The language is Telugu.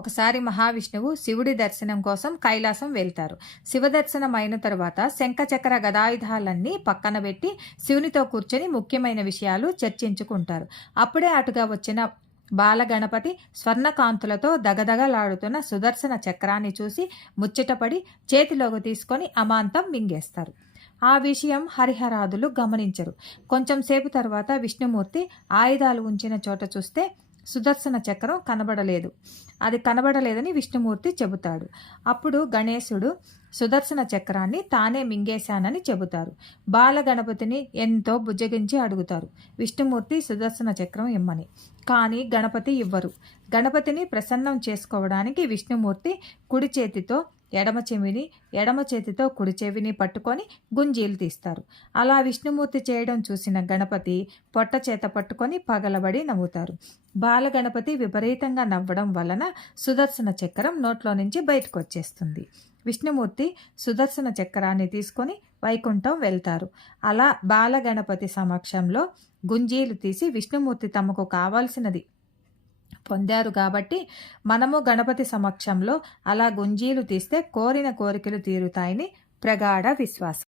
ఒకసారి మహావిష్ణువు శివుడి దర్శనం కోసం కైలాసం వెళ్తారు. శివ దర్శనం అయిన తరువాత శంఖచక్ర గదాయుధాలన్నీ పక్కన పెట్టి శివునితో కూర్చొని ముఖ్యమైన విషయాలు చర్చించుకుంటారు. అప్పుడే అటుగా వచ్చిన బాలగణపతి స్వర్ణకాంతులతో దగదగలాడుతున్న సుదర్శన చక్రాన్ని చూసి ముచ్చటపడి చేతిలోకి తీసుకొని అమాంతం మింగేస్తారు. ఆ విషయం హరిహరాదులు గమనించరు. కొంచెం సేపు తర్వాత విష్ణుమూర్తి ఆయుధాలు ఉంచిన చోట చూస్తే సుదర్శన చక్రం కనబడలేదు. అది కనబడలేదని విష్ణుమూర్తి చెబుతాడు. అప్పుడు గణేశుడు సుదర్శన చక్రాన్ని తానే మింగేశానని చెబుతారు. బాలగణపతిని ఎంతో బుజ్జగించి అడుగుతారు విష్ణుమూర్తి సుదర్శన చక్రం ఇమ్మని. కానీ గణపతి ఇవ్వరు. గణపతిని ప్రసన్నం చేసుకోవడానికి విష్ణుమూర్తి కుడి చేతితో ఎడమ చేతితో కుడి చెవిని పట్టుకొని గుంజీలు తీస్తారు. అలా విష్ణుమూర్తి చేయడం చూసిన గణపతి పొట్ట చేత పట్టుకొని పగలబడి నవ్వుతారు. బాలగణపతి విపరీతంగా నవ్వడం వలన సుదర్శన చక్రం నోట్లో నుంచి బయటకు వచ్చేస్తుంది. విష్ణుమూర్తి సుదర్శన చక్రాన్ని తీసుకొని వైకుంఠం వెళ్తారు. అలా బాలగణపతి సమక్షంలో గుంజీలు తీసి విష్ణుమూర్తి తమకు కావాల్సినది పొందారు కాబట్టి మనము గణపతి సమక్షంలో అలా గుంజీలు తీస్తే కోరిన కోరికలు తీరుతాయని ప్రగాఢ విశ్వాసం.